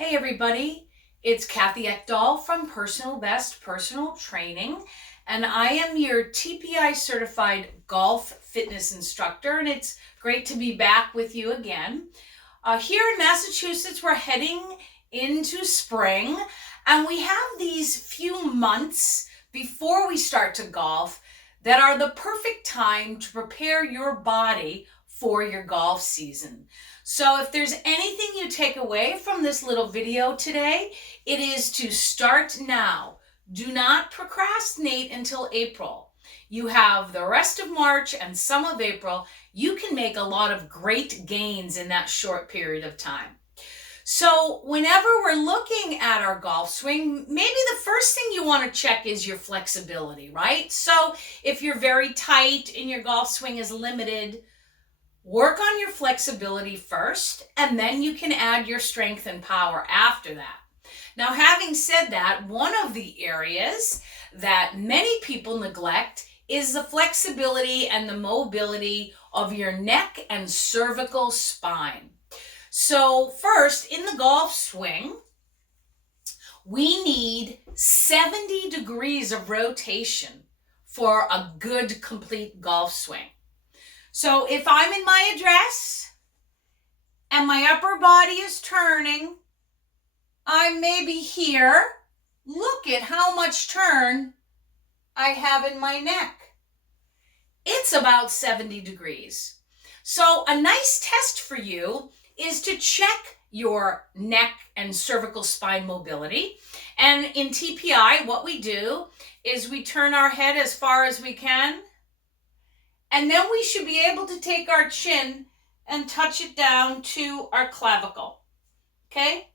Hey everybody, it's Kathy Ekdahl from Personal Best Personal Training, and I am your TPI certified golf fitness instructor, and it's great to be back with you again. Here in Massachusetts, we're heading into spring, and we have these few months before we start to golf that are the perfect time to prepare your body for your golf season. So if there's anything you take away from this little video today, it is to start now. Do not procrastinate until April. You have the rest of March and some of April. You can make a lot of great gains in that short period of time. So whenever we're looking at our golf swing, maybe the first thing you want to check is your flexibility, right? So if you're very tight and your golf swing is limited, work on your flexibility first, and then you can add your strength and power after that. Now, having said that, one of the areas that many people neglect is the flexibility and the mobility of your neck and cervical spine. So first, in the golf swing, we need 70 degrees of rotation for a good, complete golf swing. So if I'm in my address and my upper body is turning, I may be here. Look at how much turn I have in my neck. It's about 70 degrees. So a nice test for you is to check your neck and cervical spine mobility. And in TPI, what we do is we turn our head as far as we can, and then we should be able to take our chin and touch it down to our clavicle, okay?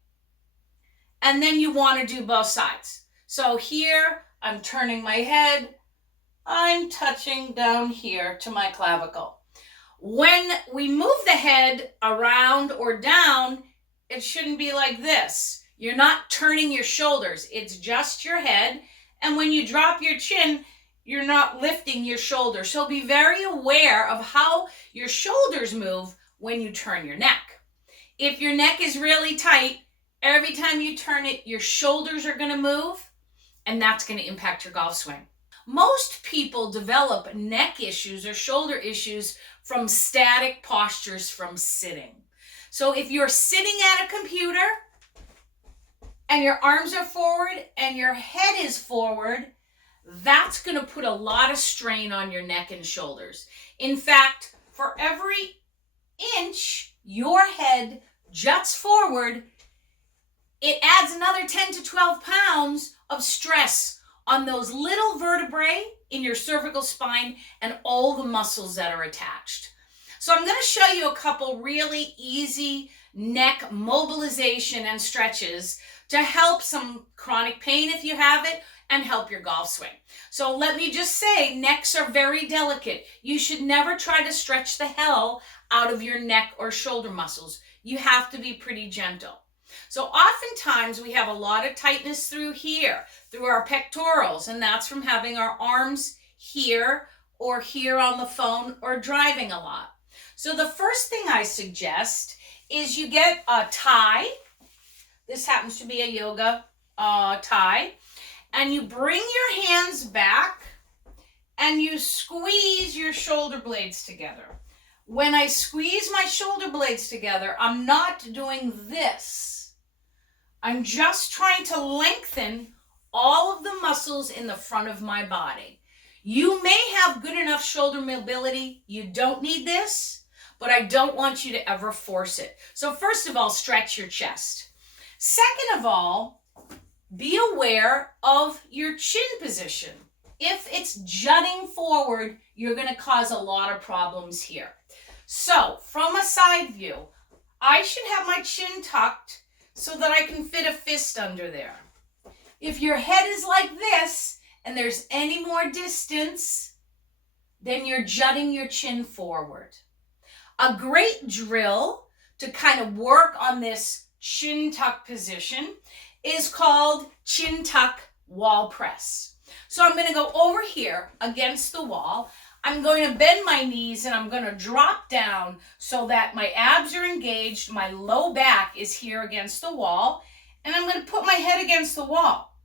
And then you want to do both sides. So here, I'm turning my head, I'm touching down here to my clavicle. When we move the head around or down, it shouldn't be like this. You're not turning your shoulders, it's just your head. And when you drop your chin, you're not lifting your shoulders. So be very aware of how your shoulders move when you turn your neck. If your neck is really tight, every time you turn it, your shoulders are going to move, and that's going to impact your golf swing. Most people develop neck issues or shoulder issues from static postures from sitting. So if you're sitting at a computer and your arms are forward and your head is forward, that's going to put a lot of strain on your neck and shoulders. In fact, for every inch your head juts forward, it adds another 10 to 12 pounds of stress on those little vertebrae in your cervical spine and all the muscles that are attached. So I'm going to show you a couple really easy neck mobilization and stretches to help some chronic pain if you have it, and help your golf swing. So let me just say, necks are very delicate. You should never try to stretch the hell out of your neck or shoulder muscles. You have to be pretty gentle. So oftentimes we have a lot of tightness through here, through our pectorals, and that's from having our arms here or here on the phone or driving a lot. So the first thing I suggest is you get a tie. This happens to be a yoga tie. And you bring your hands back and you squeeze your shoulder blades together. When I squeeze my shoulder blades together, I'm not doing this. I'm just trying to lengthen all of the muscles in the front of my body. You may have good enough shoulder mobility. You don't need this, but I don't want you to ever force it. So first of all, stretch your chest. Second of all, be aware of your chin position. If it's jutting forward, you're going to cause a lot of problems here. So from a side view, I should have my chin tucked so that I can fit a fist under there. If your head is like this and there's any more distance, then you're jutting your chin forward. A great drill to kind of work on this chin tuck position is called chin tuck wall press. So I'm going to go over here against the wall. I'm going to bend my knees and I'm going to drop down so that my abs are engaged. My low back is here against the wall. and I'm going to put my head against the wall.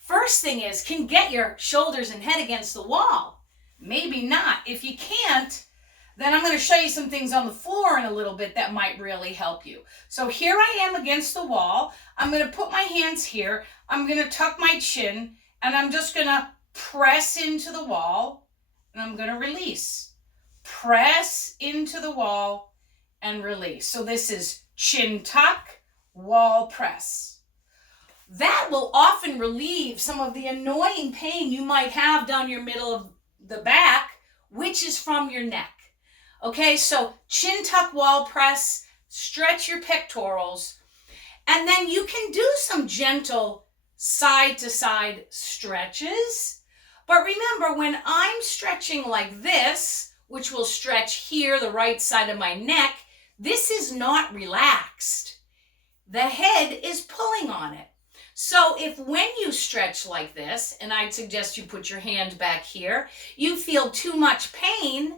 First thing is, can get your shoulders and head against the wall? Maybe not. If you can't, then I'm going to show you some things on the floor in a little bit that might really help you. So here I am against the wall. I'm going to put my hands here. I'm going to tuck my chin, and I'm just going to press into the wall, and I'm going to release. Press into the wall and release. So this is chin tuck, wall press. That will often relieve some of the annoying pain you might have down your middle of the back, which is from your neck. Okay, so chin tuck, wall press, stretch your pectorals, and then you can do some gentle side to side stretches. But remember, when I'm stretching like this, which will stretch here, the right side of my neck, this is not relaxed. The head is pulling on it. So if when you stretch like this, and I'd suggest you put your hand back here, you feel too much pain,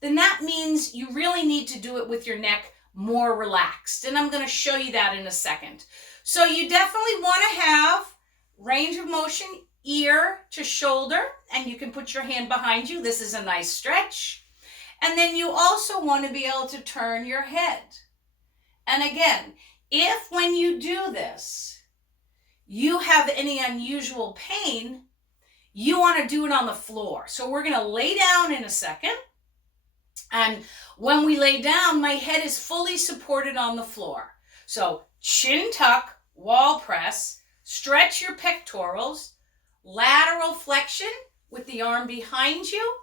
then that means you really need to do it with your neck more relaxed. And I'm going to show you that in a second. So you definitely want to have range of motion, ear to shoulder, and you can put your hand behind you. This is a nice stretch. And then you also want to be able to turn your head. And again, if when you do this, you have any unusual pain, you want to do it on the floor. So we're going to lay down in a second. And when we lay down, my head is fully supported on the floor. So chin tuck, wall press, stretch your pectorals, lateral flexion with the arm behind you,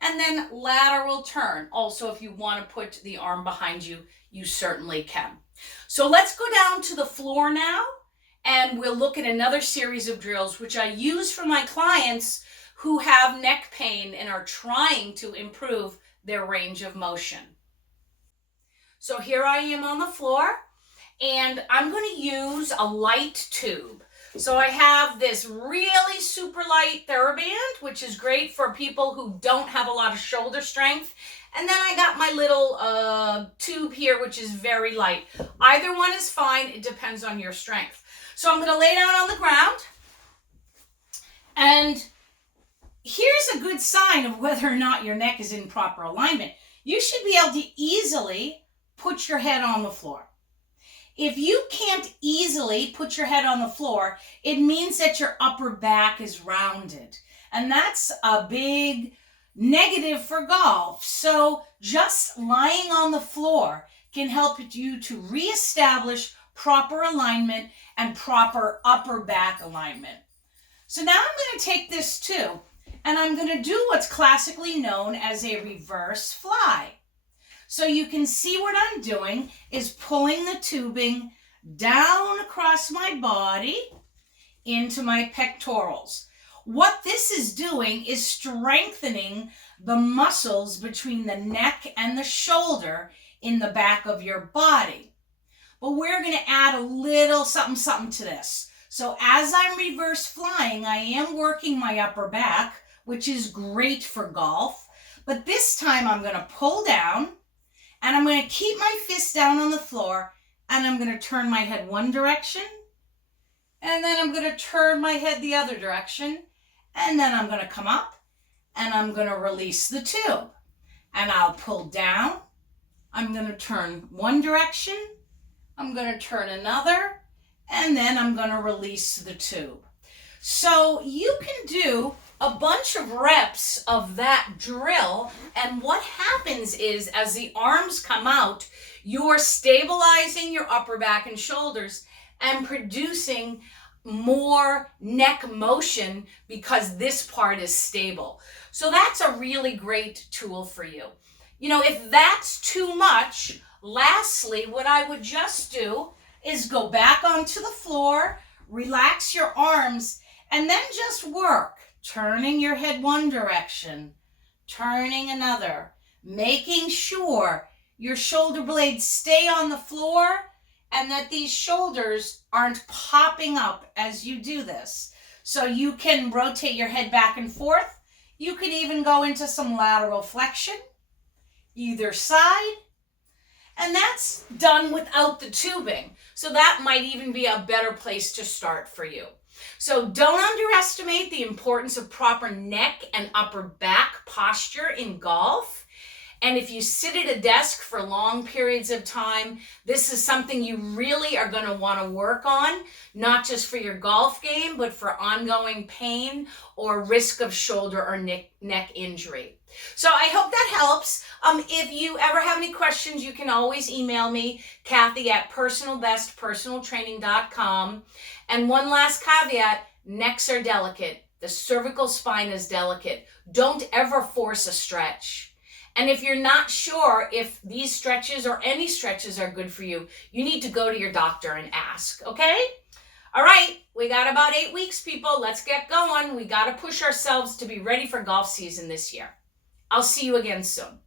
and then lateral turn. Also, if you want to put the arm behind you, you certainly can. So let's go down to the floor now, and we'll look at another series of drills which I use for my clients who have neck pain and are trying to improve their range of motion. So here I am on the floor, and I'm going to use a light tube. So I have this really super light TheraBand, which is great for people who don't have a lot of shoulder strength. And then I got my little tube here, which is very light. Either one is fine. It depends on your strength. So I'm going to lay down on the ground. And here's a good sign of whether or not your neck is in proper alignment. You should be able to easily put your head on the floor. If you can't easily put your head on the floor, it means that your upper back is rounded. And that's a big negative for golf. So just lying on the floor can help you to reestablish proper alignment and proper upper back alignment. So now I'm going to take this too, and I'm going to do what's classically known as a reverse fly. So you can see what I'm doing is pulling the tubing down across my body into my pectorals. What this is doing is strengthening the muscles between the neck and the shoulder in the back of your body. But we're going to add a little something to this. So as I'm reverse flying, I am working my upper back, which is great for golf. But this time I'm going to pull down, and I'm going to keep my fist down on the floor, and I'm going to turn my head one direction, and then I'm going to turn my head the other direction, and then I'm going to come up, and I'm going to release the tube. And I'll pull down, I'm going to turn one direction, I'm going to turn another, and then I'm going to release the tube. So you can do a bunch of reps of that drill, and what happens is as the arms come out, you're stabilizing your upper back and shoulders and producing more neck motion because this part is stable. So that's a really great tool for you. You know, if that's too much, lastly, what I would just do is go back onto the floor, relax your arms, and then just work. Turning your head one direction, turning another, making sure your shoulder blades stay on the floor and that these shoulders aren't popping up as you do this. So you can rotate your head back and forth. You can even go into some lateral flexion, either side. And that that's done without the tubing. So that might even be a better place to start for you. So don't underestimate the importance of proper neck and upper back posture in golf. And if you sit at a desk for long periods of time, this is something you really are going to want to work on, not just for your golf game, but for ongoing pain or risk of shoulder or neck injury. So I hope that helps. If you ever have any questions, you can always email me, Kathy at personalbestpersonaltraining.com. And one last caveat, necks are delicate. The cervical spine is delicate. Don't ever force a stretch. And if you're not sure if these stretches or any stretches are good for you, you need to go to your doctor and ask, okay? All right, we got about 8 weeks, people. Let's get going. We got to push ourselves to be ready for golf season this year. I'll see you again soon.